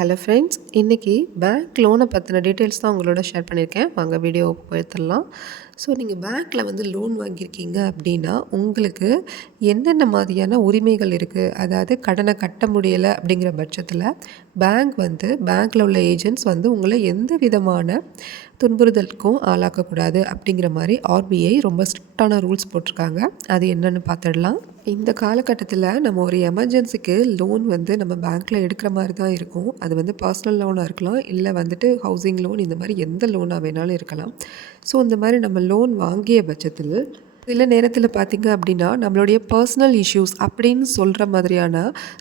Hello friends, இன்றைக்கி bank லோனை பற்றின டீட்டெயில்ஸ் தான் உங்களோட ஷேர் பண்ணியிருக்கேன். வாங்க வீடியோ போயிடலாம். ஸோ நீங்கள் பேங்க்கில் வந்து லோன் வாங்கியிருக்கீங்க அப்படின்னா உங்களுக்கு என்னென்ன மாதிரியான உரிமைகள் இருக்குது, அதாவது கடனை கட்ட முடியலை அப்படிங்கிற பட்சத்தில் பேங்க்கில் உள்ள ஏஜென்ட்ஸ் வந்து உங்களை எந்த விதமான துன்புறுதலுக்கும் ஆளாக்கக்கூடாது அப்படிங்கிற மாதிரி ஆர்பிஐ ரொம்ப ஸ்ட்ரிக்டான ரூல்ஸ் போட்டிருக்காங்க. அது என்னென்னு பார்த்துடலாம். இந்த காலகட்டத்தில் நம்ம ஒரு எமர்ஜென்சிக்கு லோன் வந்து நம்ம பேங்க்கில் எடுக்கிற மாதிரி தான் இருக்கும். அது வந்து பர்சனல் லோனாக இருக்கலாம், இல்லை வந்துட்டு ஹவுசிங் லோன், இந்த மாதிரி எந்த லோனாக வேணாலும் இருக்கலாம். ஸோ இந்த மாதிரி நம்ம லோன் வாங்கிய பட்சத்தில் சில நேரத்தில் பார்த்திங்க அப்படின்னா நம்மளுடைய பர்சனல் இஷ்யூஸ் அப்படின்னு சொல்கிற மாதிரியான,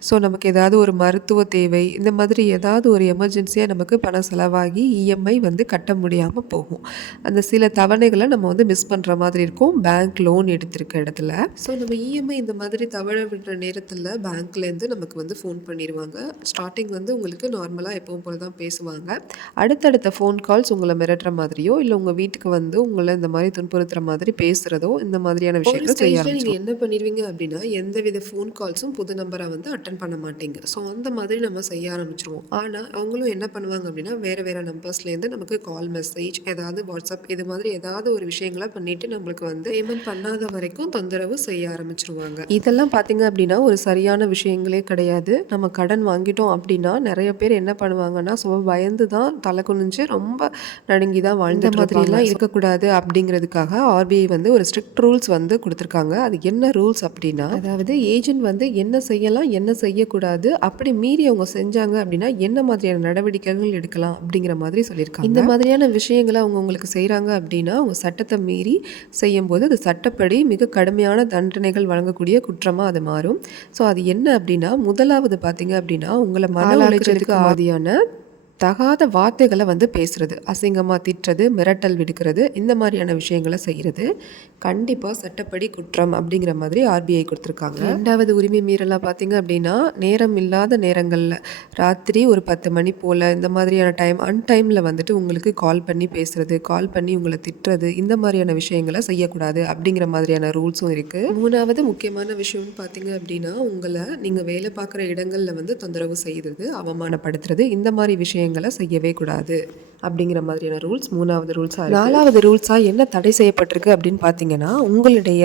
ஸோ நமக்கு ஏதாவது ஒரு மருத்துவ தேவை, இந்த மாதிரி ஏதாவது ஒரு எமர்ஜென்சியாக நமக்கு பணம் செலவாகி இஎம்ஐ வந்து கட்ட முடியாமல் போகும். அந்த சில தவணைகளை நம்ம வந்து மிஸ் பண்ணுற மாதிரி இருக்கும் பேங்க் லோன் எடுத்திருக்க இடத்துல. ஸோ நம்ம இஎம்ஐ இந்த மாதிரி தவற விடுற நேரத்தில் பேங்க்லேருந்து நமக்கு வந்து ஃபோன் பண்ணிடுவாங்க. ஸ்டார்டிங் வந்து உங்களுக்கு நார்மலாக எப்பவும் போல தான் பேசுவாங்க. அடுத்தடுத்த ஃபோன் கால்ஸ் உங்களை மிரட்டுற மாதிரியோ, இல்லை உங்கள் வீட்டுக்கு வந்து உங்களை இந்த மாதிரி துன்புறுத்துற மாதிரி பேசுகிறதோ, இந்த மாதிரியான விஷயங்கள் செய்ய நீங்கள் என்ன பண்ணிடுவீங்க அப்படின்னா எந்தவித ஃபோன் கால்ஸும் புது நம்பரை வந்து அட்டன் பண்ண மாட்டீங்க. ஸோ அந்த மாதிரி நம்ம செய்ய ஆரம்பிச்சிருவோம். ஆனால் அவங்களும் என்ன பண்ணுவாங்க அப்படின்னா வேறு நம்பர்ஸ்லேருந்து நமக்கு கால், மெசேஜ், ஏதாவது வாட்ஸ்அப், இது மாதிரி ஏதாவது ஒரு விஷயங்களை பண்ணிட்டு நம்மளுக்கு வந்து பேமெண்ட் பண்ணாத வரைக்கும் தொந்தரவு செய்ய ஆரம்பிச்சிருவாங்க. இதெல்லாம் பார்த்தீங்க அப்படின்னா ஒரு சரியான விஷயங்களே கிடையாது. நம்ம கடன் வாங்கிட்டோம் அப்படின்னா நிறைய பேர் என்ன பண்ணுவாங்கன்னா பயந்து தான் தலை குனிஞ்சு ரொம்ப நடுங்கி தான் வாழ்ந்த மாதிரிலாம் இருக்கக்கூடாது அப்படிங்கிறதுக்காக ஆர்பிஐ வந்து ஒரு ஸ்ட்ரிக்ட் ரூல்ஸ் வந்து கொடுத்துருக்காங்க. அது என்ன ரூல்ஸ் அப்படின்னா, அதாவது ஏஜென்ட் வந்து என்ன செய்யலாம், என்ன செய்யக்கூடாது, அப்படி மீறி அவங்க செஞ்சாங்க அப்படின்னா என்ன மாதிரியான நடவடிக்கைகள் எடுக்கலாம் அப்படிங்கிற மாதிரி சொல்லியிருக்காங்க. இந்த மாதிரியான விஷயங்களை அவங்க உங்களுக்கு செய்கிறாங்க அப்படின்னா அவங்க சட்டத்தை மீறி செய்யும்போது அது சட்டப்படி மிக கடுமையான தண்டனைகள் வழங்கக்கூடிய குற்றமாக அது மாறும். ஸோ அது என்ன அப்படின்னா, முதலாவது பார்த்தீங்க அப்படின்னா உங்களை மன உளைச்சலுக்கு ஆதியான தகாத வார்த்தைகளை வந்து பேசுகிறது, அசிங்கமாக திட்டுறது, மிரட்டல் விடுக்கிறது, இந்த மாதிரியான விஷயங்களை செய்கிறது கண்டிப்பாக சட்டப்படி குற்றம் அப்படிங்கிற மாதிரி ஆர்பிஐ கொடுத்துருக்காங்க. ரெண்டாவது உரிமை மீறலாக பார்த்தீங்க அப்படின்னா நேரம் இல்லாத நேரங்களில் ராத்திரி ஒரு 10 மணி போல் இந்த மாதிரியான அன்டைமில் வந்துட்டு உங்களுக்கு கால் பண்ணி பேசுகிறது, கால் பண்ணி உங்களை திட்டுறது, இந்த மாதிரியான விஷயங்களை செய்யக்கூடாது அப்படிங்கிற மாதிரியான ரூல்ஸும் இருக்குது. மூணாவது முக்கியமான விஷயம்னு பார்த்தீங்க அப்படின்னா உங்களை நீங்கள் வேலை பார்க்குற இடங்களில் வந்து தொந்தரவு செய்கிறது, அவமானப்படுத்துறது, இந்த மாதிரி விஷயங்களை செய்யவே கூடாது அப்படிங்கிற மாதிரியான ரூல்ஸ் மூணாவது ரூல்ஸாக. நாலாவது ரூல்ஸாக என்ன தடை செய்யப்பட்டிருக்கு அப்படின்னு பார்த்தீங்கன்னா உங்களுடைய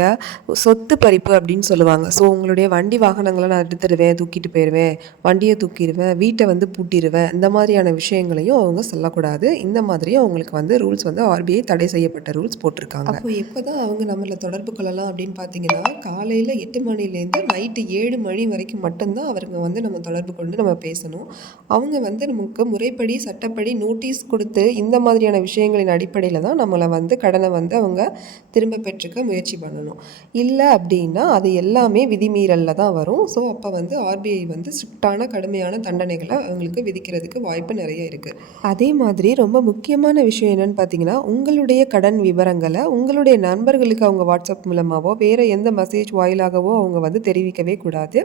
சொத்து பறிப்பு அப்படின்னு சொல்லுவாங்க. ஸோ உங்களுடைய வண்டி வாகனங்களை நான் எடுத்துடுவேன், தூக்கிட்டு போயிடுவேன், வண்டியை தூக்கிடுவேன், வீட்டை வந்து பூட்டிடுவேன், இந்த மாதிரியான விஷயங்களையும் அவங்க சொல்லக்கூடாது. இந்த மாதிரியும் அவங்களுக்கு வந்து ரூல்ஸ் வந்து ஆர்பிஐ தடை செய்யப்பட்ட ரூல்ஸ் போட்டிருக்காங்க. அப்போ எப்போ தான் அவங்க நம்மளை தொடர்பு கொள்ளலாம் அப்படின்னு பார்த்தீங்கன்னா காலையில் 8 மணிலேருந்து நைட்டு 7 மணி வரைக்கும் மட்டும்தான் அவருங்க வந்து நம்ம தொடர்பு கொண்டு நம்ம பேசணும். அவங்க வந்து நமக்கு முறைப்படி சட்டப்படி நோட்டீஸ் கொடுத்து இந்த மாதிரியான விஷயங்களின் அடிப்படையில் தான் நம்மளை வந்து கடனை வந்து அவங்க திரும்ப பெற்றுக்க முயற்சி பண்ணணும். இல்லை அப்படின்னா அது எல்லாமே விதிமீறலில் தான் வரும். ஸோ அப்போ வந்து ஆர்பிஐ வந்து ஸ்ட்ரிக்டான கடுமையான தண்டனைகளை அவங்களுக்கு விதிக்கிறதுக்கு வாய்ப்பு நிறைய இருக்குது. அதே மாதிரி ரொம்ப முக்கியமான விஷயம் என்னென்னு பார்த்தீங்கன்னா உங்களுடைய கடன் விவரங்களை உங்களுடைய நண்பர்களுக்கு அவங்க வாட்ஸ்அப் மூலமாகவோ வேறு எந்த மெசேஜ் வாயிலாகவோ அவங்க வந்து தெரிவிக்கவே கூடாது.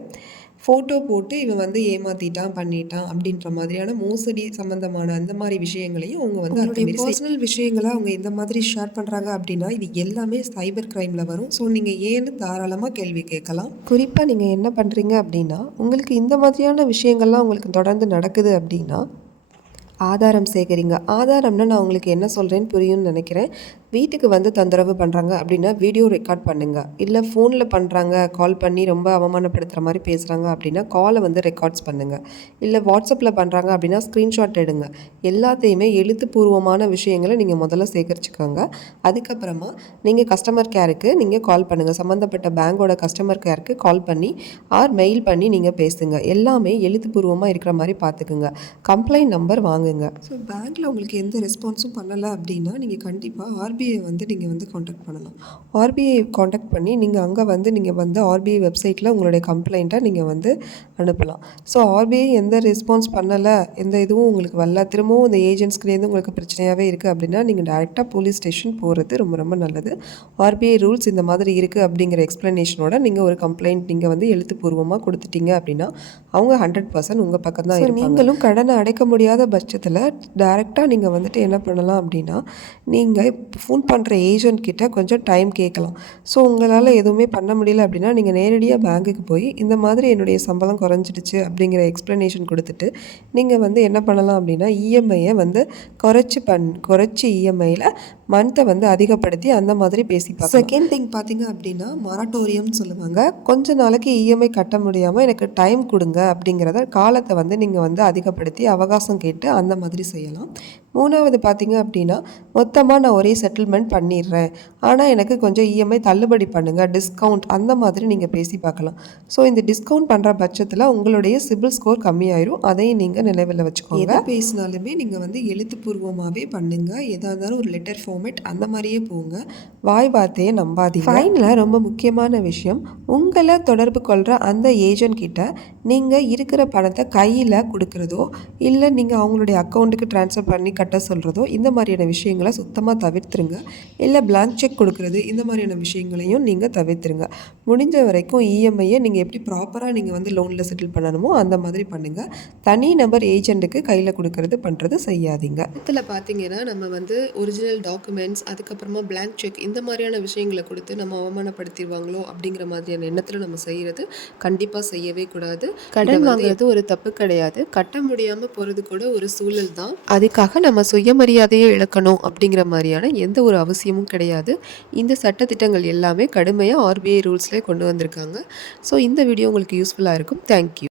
ஃபோட்டோ போட்டு இவன் வந்து ஏமாற்றிட்டான் பண்ணிட்டான் அப்படின்ற மாதிரியான மோசடி சம்மந்தமான அந்த மாதிரி விஷயங்களையும் அவங்க வந்து அவங்களுடைய பர்சனல் விஷயங்களை அவங்க இந்த மாதிரி ஷேர் பண்ணுறாங்க அப்படின்னா இது எல்லாமே சைபர் கிரைமில் வரும். ஸோ நீங்கள் ஏன்னு தாராளமாக கேள்வி கேட்கலாம். குறிப்பாக நீங்கள் என்ன பண்ணுறீங்க அப்படின்னா உங்களுக்கு இந்த மாதிரியான விஷயங்கள்லாம் உங்களுக்கு தொடர்ந்து நடக்குது அப்படின்னா ஆதாரம் சேகரிங்க. ஆதாரம்னா நான் உங்களுக்கு என்ன சொல்கிறேன்னு புரியும்னு நினைக்கிறேன். வீட்டுக்கு வந்து தொந்தரவு பண்ணுறாங்க அப்படின்னா வீடியோ ரெக்கார்ட் பண்ணுங்கள். இல்லை ஃபோனில் பண்ணுறாங்க, கால் பண்ணி ரொம்ப அவமானப்படுத்துகிற மாதிரி பேசுகிறாங்க அப்படின்னா காலை வந்து ரெக்கார்ட்ஸ் பண்ணுங்கள். இல்லை வாட்ஸ்அப்பில் பண்ணுறாங்க அப்படின்னா ஸ்க்ரீன்ஷாட் எடுங்க. எல்லாத்தையுமே எழுத்துப்பூர்வமான விஷயங்களை நீங்கள் முதல்ல சேகரிச்சுக்கோங்க. அதுக்கப்புறமா நீங்கள் கஸ்டமர் கேருக்கு நீங்கள் கால் பண்ணுங்கள். சம்மந்தப்பட்ட பேங்கோட கஸ்டமர் கேருக்கு கால் பண்ணி மெயில் பண்ணி நீங்கள் பேசுங்க. எல்லாமே எழுத்துப்பூர்வமாக இருக்கிற மாதிரி பார்த்துக்குங்க. கம்ப்ளைண்ட் நம்பர் வாங்குங்க. ஸோ பேங்க்கில் உங்களுக்கு எந்த ரெஸ்பான்ஸும் பண்ணலை அப்படின்னா நீங்கள் கண்டிப்பாக ஆர்பிஐ வந்து நீங்கள் வந்து காண்டாக்ட் பண்ணலாம். ஆர்பிஐ காண்டாக்ட் பண்ணி நீங்கள் அங்கே வந்து நீங்கள் வந்து ஆர்பிஐ வெப்சைட்டில் உங்களுடைய கம்ப்ளைண்ட்டை நீங்கள் வந்து அனுப்பலாம். ஸோ ஆர்பிஐ எந்த ரெஸ்பான்ஸ் பண்ணலை, எந்த இதுவும் உங்களுக்கு வரல, திரும்பவும் இந்த ஏஜென்ட்ஸ்கிட்டேருந்து உங்களுக்கு பிரச்சனையாகவே இருக்குது அப்படின்னா நீங்கள் டைரெக்டாக போலீஸ் ஸ்டேஷன் போகிறது ரொம்ப ரொம்ப நல்லது. ஆர்பிஐ ரூல்ஸ் இந்த மாதிரி இருக்குது அப்படிங்கிற எக்ஸ்ப்ளனேஷனோட நீங்கள் ஒரு கம்ப்ளைண்ட் நீங்கள் வந்து எழுத்துப்பூர்வமாக கொடுத்துட்டீங்க அப்படின்னா அவங்க 100% உங்கள் பக்கம் தான் இருப்பாங்க. நீங்களும் கடனை அடைக்க முடியாத பட்சத்தில் டைரெக்டாக நீங்கள் வந்துட்டு என்ன பண்ணலாம் அப்படின்னா நீங்கள் ஃபோன் பண்ணுற ஏஜென்ட் கிட்ட கொஞ்சம் டைம் கேட்கலாம். ஸோ உங்களால் எதுவுமே பண்ண முடியல அப்படின்னா நீங்கள் நேரடியாக பேங்க்குக்கு போய் இந்த மாதிரி என்னுடைய சம்பளம் குறைஞ்சிடுச்சு அப்படிங்கிற எக்ஸ்ப்ளனேஷன் கொடுத்துட்டு நீங்கள் வந்து என்ன பண்ணலாம் அப்படின்னா இஎம்ஐயை வந்து குறைச்சி இஎம்ஐயில் மந்த்தை வந்து அதிகப்படுத்தி அந்த மாதிரி பேசிப்பாங்க. செகண்ட் திங் பார்த்தீங்க அப்படின்னா மொரட்டோரியம்னு சொல்லுவாங்க. கொஞ்ச நாளைக்கு இஎம்ஐ கட்ட முடியாமல் எனக்கு டைம் கொடுங்க அப்படிங்கிறத காலத்தை வந்து நீங்கள் வந்து அதிகப்படுத்தி அவகாசம் கேட்டு அந்த மாதிரி செய்யலாம். மூணாவது பார்த்தீங்க அப்படின்னா மொத்தமாக நான் ஒரே செட்டில்மெண்ட் பண்ணிடுறேன், ஆனால் எனக்கு கொஞ்சம் இஎம்ஐ தள்ளுபடி பண்ணுங்கள், டிஸ்கவுண்ட் அந்த மாதிரி நீங்கள் பேசி பார்க்கலாம். ஸோ இந்த டிஸ்கவுண்ட் பண்ணுற பட்சத்தில் உங்களுடைய சிபில் ஸ்கோர் கம்மியாயிரும். அதையும் நீங்கள் நினைவில் வச்சுக்கோங்க. எதை பேசினாலுமே நீங்கள் வந்து எழுத்துப்பூர்வமாகவே பண்ணுங்கள். எதாக இருந்தாலும் ஒரு லெட்டர் ஃபார்மேட் அந்த மாதிரியே போங்க. வாய் வார்த்தையை நம்பாதீங்க. ஃபைனலாக ரொம்ப முக்கியமான விஷயம், உங்களை தொடர்பு கொள்கிற அந்த ஏஜென்ட் கிட்ட நீங்கள் இருக்கிற பணத்தை கையில் கொடுக்குறதோ இல்லை நீங்கள் அவங்களுடைய அக்கௌண்ட்டுக்கு ட்ரான்ஸ்ஃபர் பண்ணி கட்ட சொல்கிறதோ இந்த மாதிரியான விஷயங்களை சுத்தமாக தவிர்த்துருங்க. இல்லை பிளாங்க் செக் கொடுக்குறது இந்த மாதிரியான விஷயங்களையும் நீங்கள் தவிர்த்துருங்க. முடிஞ்ச வரைக்கும் இஎம்ஐயை நீங்கள் எப்படி ப்ராப்பராக நீங்கள் வந்து லோனில் செட்டில் பண்ணணுமோ அந்த மாதிரி பண்ணுங்கள். தனி நபர் ஏஜென்ட்டுக்கு கையில் பண்ணுறது செய்யாதீங்க. இதில் பார்த்தீங்கன்னா நம்ம வந்து ஒரிஜினல் டாக்குமெண்ட்ஸ் அதுக்கப்புறமா பிளாங்க் செக் இந்த மாதிரியான விஷயங்களை கொடுத்து நம்ம அவமானப்படுத்திடுவாங்களோ அப்படிங்கிற மாதிரியான எண்ணத்தில் நம்ம செய்கிறது கண்டிப்பாக செய்யவே கூடாது. கடன் வாங்குறது ஒரு தப்பு கிடையாது, கட்ட முடியாமல் போகிறது கூட ஒரு சூழல் தான். அதுக்காக நம்ம சுயமரியாதையை இழக்கணும் அப்படிங்கிற மாதிரியான எந்த ஒரு அவசியமும் கிடையாது. இந்த சட்டத்திட்டங்கள் எல்லாமே கடுமையாக ஆர்பிஐ ரூல்ஸ்லேயே கொண்டு வந்திருக்காங்க. ஸோ இந்த வீடியோ உங்களுக்கு யூஸ்ஃபுல்லாக இருக்கும். தேங்க்யூ.